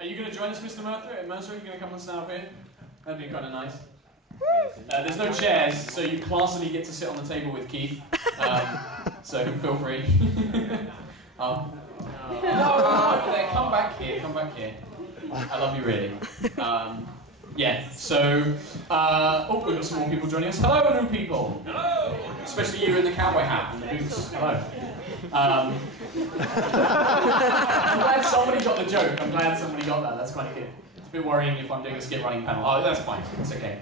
Are you going to join us, Mr. Mercer? Are you going to come and stand up here? That'd be kind of nice. There's no chairs, so you classily get to sit on the table with Keith. So feel free. No, come back here. I love you really. Yeah, so, we've got some more people joining us. Hello, new people. Hello. Especially you in the cowboy hat and the boots. Hello. I'm glad somebody got the joke. I'm glad somebody got that. That's quite good. It's a bit worrying if I'm doing a skit running panel. Oh, that's fine. It's okay.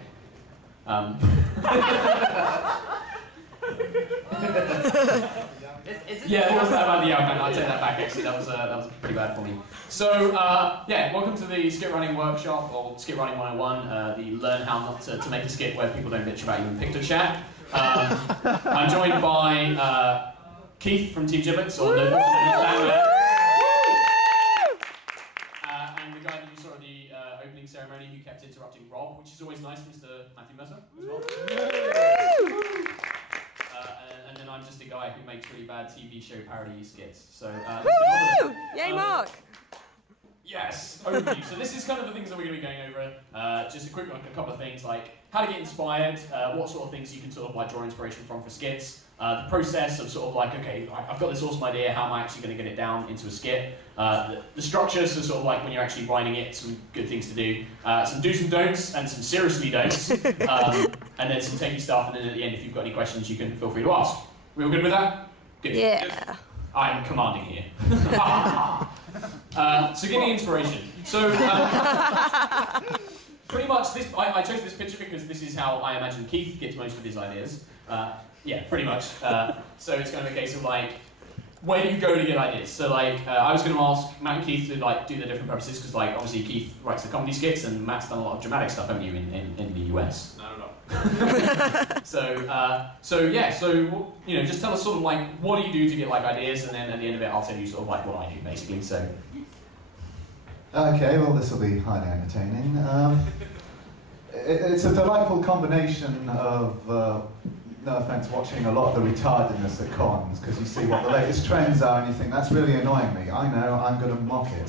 Yeah, it was that about the Ayacon. I'll take that back. Actually, that was pretty bad for me. So, yeah, welcome to the skit running workshop, or skit running 101. The learn how not to make a skit where people don't bitch about you in picture chat. I'm joined by Keith from Team Giblets, or and the guy that you saw at the opening ceremony who kept interrupting Rob, which is always nice, Mr. Matthew Mercer as well. And then I'm just a guy who makes really bad TV show parody skits. So, yay, Mark! Yes, overview. So this is kind of the things that we're going to be going over. Just a couple of things like how to get inspired, what sort of things you can sort of like draw inspiration from for skits, the process of sort of like, okay, I've got this awesome idea, how am I actually going to get it down into a skit, the structure, so sort of like when you're actually writing it, some good things to do, some do's and don'ts, and some seriously don'ts, and then some techie stuff, and then at the end, if you've got any questions, you can feel free to ask. We all good with that? Good. Yeah. Good. I'm commanding here. So give me inspiration. So pretty much this, I chose this picture because this is how I imagine Keith gets most of his ideas. Yeah, pretty much. So it's kind of a case of like, where do you go to get ideas? So like, I was going to ask Matt and Keith to like do the different purposes because like obviously Keith writes the comedy skits and Matt's done a lot of dramatic stuff, haven't you, in the US? Not at all. So yeah, so you know, just tell us sort of like what do you do to get like ideas, and then at the end of it, I'll tell you sort of like what I do basically. So. Okay, well this will be highly entertaining. It's a delightful combination of, no offence, watching a lot of the retardedness at cons, because you see what the latest trends are and you think, that's really annoying me. I know, I'm going to mock it.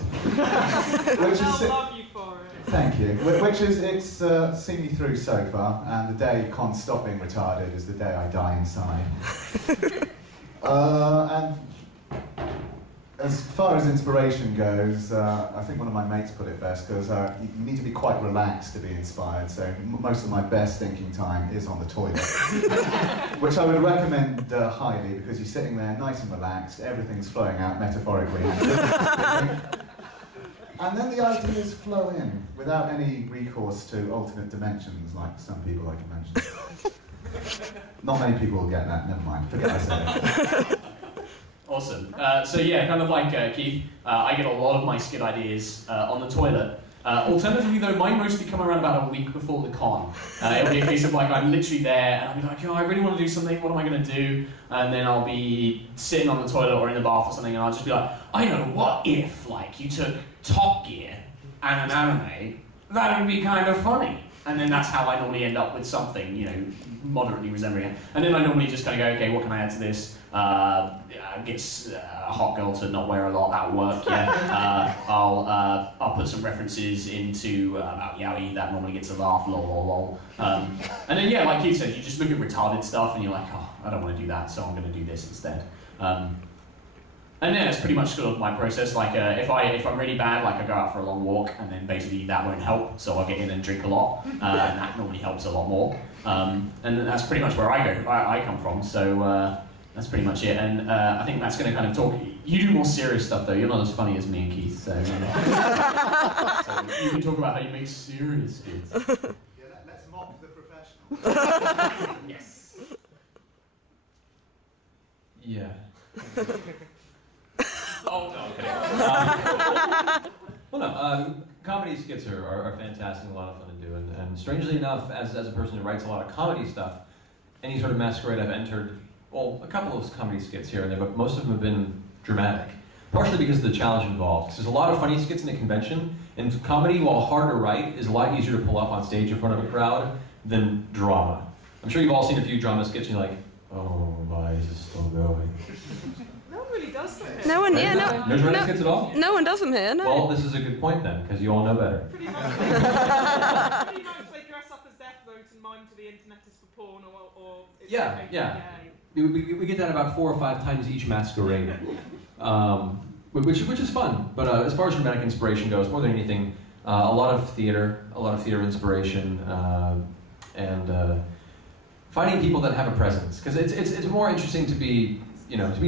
Which I'll love you for it. Thank you. Which is, it's seen me through so far, and the day cons stop being retarded is the day I die inside. And as far as inspiration goes, I think one of my mates put it best, because you need to be quite relaxed to be inspired, so most of my best thinking time is on the toilet. Which I would recommend highly, because you're sitting there nice and relaxed, everything's flowing out metaphorically. And then the ideas flow in, without any recourse to alternate dimensions, like some people like to mention. Not many people will get that, never mind, forget I said it. Awesome. So yeah, kind of like Keith, I get a lot of my skit ideas on the toilet. Alternatively though, mine mostly come around about a week before the con. It'll be a case of like, I'm literally there and I'll be like, oh, I really want to do something, what am I going to do? And then I'll be sitting on the toilet or in the bath or something and I'll just be like, I know, what if like you took Top Gear and an anime? That would be kind of funny. And then that's how I normally end up with something, you know, moderately resembling it. And then I normally just kind of go, okay, what can I add to this? Gets a hot girl to not wear a lot, that'll work, yeah. I'll put some references into about Yowie, that normally gets a laugh, lol, lol, lol. And then, yeah, like you said, you just look at retarded stuff and you're like, oh, I don't want to do that, so I'm going to do this instead. And then it's pretty much sort of my process. Like if I'm really bad, like I go out for a long walk, and then basically that won't help. So I'll get in and drink a lot, and that normally helps a lot more. And that's pretty much where I come from. So that's pretty much it. And I think Matt's going to kind of talk. You do more serious stuff though. You're not as funny as me and Keith. So, so you can talk about how you make serious skits. Yeah, let's mock the professional. Yes. Yeah. Oh, no, okay. Well, no, comedy skits are fantastic and a lot of fun to do. And strangely enough, as a person who writes a lot of comedy stuff, any sort of masquerade I've entered, well, a couple of comedy skits here and there, but most of them have been dramatic. Partially because of the challenge involved. There's a lot of funny skits in a convention, and comedy, while hard to write, is a lot easier to pull off on stage in front of a crowd than drama. I'm sure you've all seen a few drama skits and you're like, oh, why is this still going? No one really does them here. No one, yeah, no dramatic skits at all? No one does them here, no. Well, this is a good point then, because you all know better. Pretty much they dress up as Death Note and mime to the internet is for porn, or it's yeah. We get that about 4 or 5 times each masquerade, which is fun. But as far as dramatic inspiration goes, more than anything, a lot of theater inspiration, and finding people that have a presence, because it's more interesting to be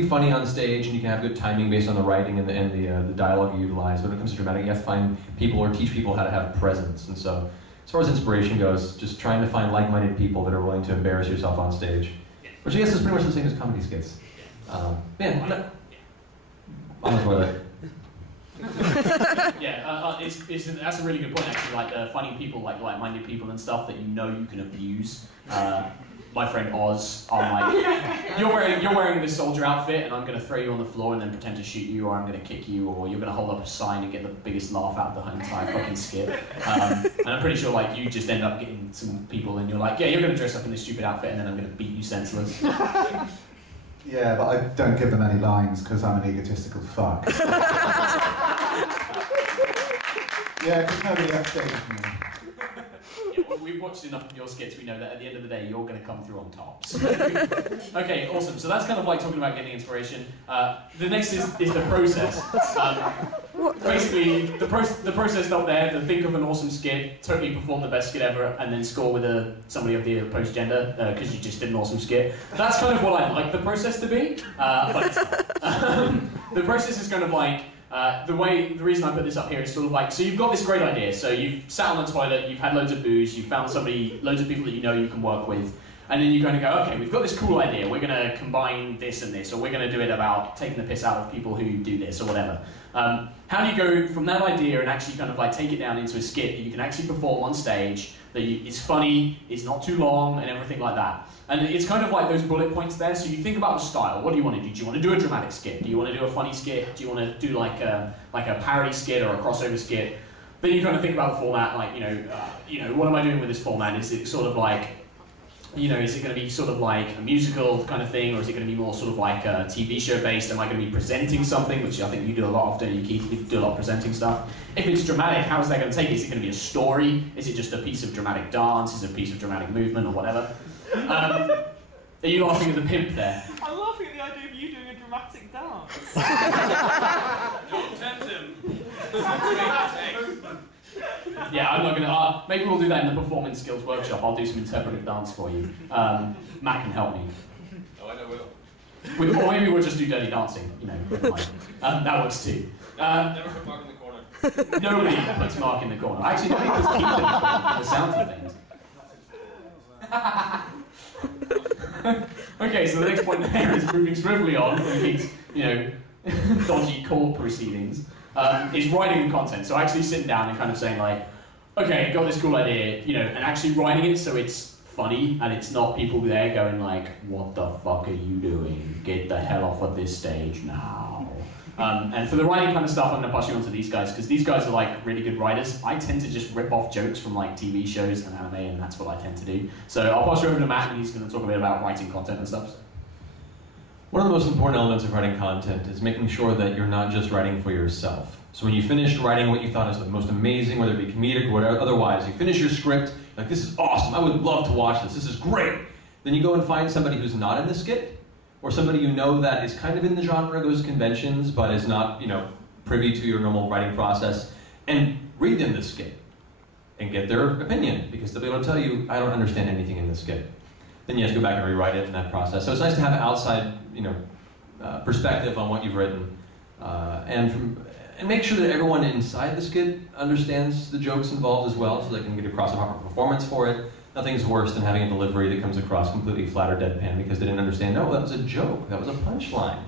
funny on stage, and you can have good timing based on the writing and the dialogue you utilize. But when it comes to dramatic, you have to find people or teach people how to have presence. And so, as far as inspiration goes, just trying to find like-minded people that are willing to embarrass yourself on stage, which I guess is pretty much the same as comedy skits. Man, on the toilet. That's a really good point, actually. Like finding people, like-minded people and stuff that you know you can abuse. My friend Oz, I'm like, you're wearing this soldier outfit, and I'm going to throw you on the floor and then pretend to shoot you, or I'm going to kick you, or you're going to hold up a sign and get the biggest laugh out of the entire fucking skit. And I'm pretty sure you just end up getting some people, and you're like, yeah, you're going to dress up in this stupid outfit, and then I'm going to beat you senseless. Yeah, but I don't give them any lines because I'm an egotistical fuck. Yeah, because nobody else stays for me. We've watched enough of your skits, we know that at the end of the day, you're going to come through on top. So. Okay, awesome. So that's kind of like talking about getting inspiration. The next is the process. Basically, the process up there, to think of an awesome skit, totally perform the best skit ever, and then score with somebody of the opposed gender, because you just did an awesome skit. That's kind of what I like the process to be. But the process is kind of like, the reason I put this up here is sort of like, so you've got this great idea, so you've sat on the toilet, you've had loads of booze, you've found loads of people that you know you can work with, and then you're going to go, okay, we've got this cool idea, we're going to combine this and this, or we're going to do it about taking the piss out of people who do this, or whatever. How do you go from that idea and actually kind of like take it down into a skit that you can actually perform on stage, that is funny, is not too long, and everything like that? And it's kind of like those bullet points there. So you think about the style. What do you want to do? Do you want to do a dramatic skit? Do you want to do a funny skit? Do you want to do like a parody skit or a crossover skit? Then you kind of think about the format. Like what am I doing with this format? Is it sort of like, is it going to be sort of like a musical kind of thing, or is it going to be more sort of like a TV show based? Am I going to be presenting something, which I think you do a lot of, don't you, Keith? You do a lot of presenting stuff. If it's dramatic, how is that going to take it? Is it going to be a story? Is it just a piece of dramatic dance? Is it a piece of dramatic movement or whatever? Are you laughing at the pimp there? I'm laughing at the idea of you doing a dramatic dance. Don't tempt him. Yeah, I'm not going to... maybe we'll do that in the performance skills workshop. I'll do some interpretive dance for you. Matt can help me. Oh, I know will. Or maybe we'll just do dirty dancing. Never mind. That works too. Never put Mark in the corner. Nobody puts Mark in the corner. Actually, nobody puts Keith in the corner. The sounds of things. Okay, so the next point there is moving swiftly on from Keith's, dodgy court proceedings, is writing the content. So actually sitting down and kind of saying like, okay, got this cool idea, and actually writing it so it's funny and it's not people there going like, what the fuck are you doing? Get the hell off of this stage now. And for the writing kind of stuff, I'm going to pass you on to these guys, because these guys are like really good writers. I tend to just rip off jokes from like TV shows and anime, and that's what I tend to do. So I'll pass you over to Matt, and he's going to talk a bit about writing content and stuff. One of the most important elements of writing content is making sure that you're not just writing for yourself. So when you finish writing what you thought is the most amazing, whether it be comedic or whatever, otherwise, you finish your script, like, this is awesome, I would love to watch this is great. Then you go and find somebody who's not in the skit, or somebody that is kind of in the genre, goes to conventions, but is not, privy to your normal writing process, and read them the skit, and get their opinion, because they'll be able to tell you, I don't understand anything in this skit. Then you have to go back and rewrite it in that process. So it's nice to have an outside, perspective on what you've written, and make sure that everyone inside the skit understands the jokes involved as well, so they can get across a proper performance for it. Nothing's worse than having a delivery that comes across completely flat or deadpan because they didn't understand, no, that was a joke, that was a punchline.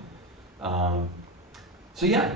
So yeah,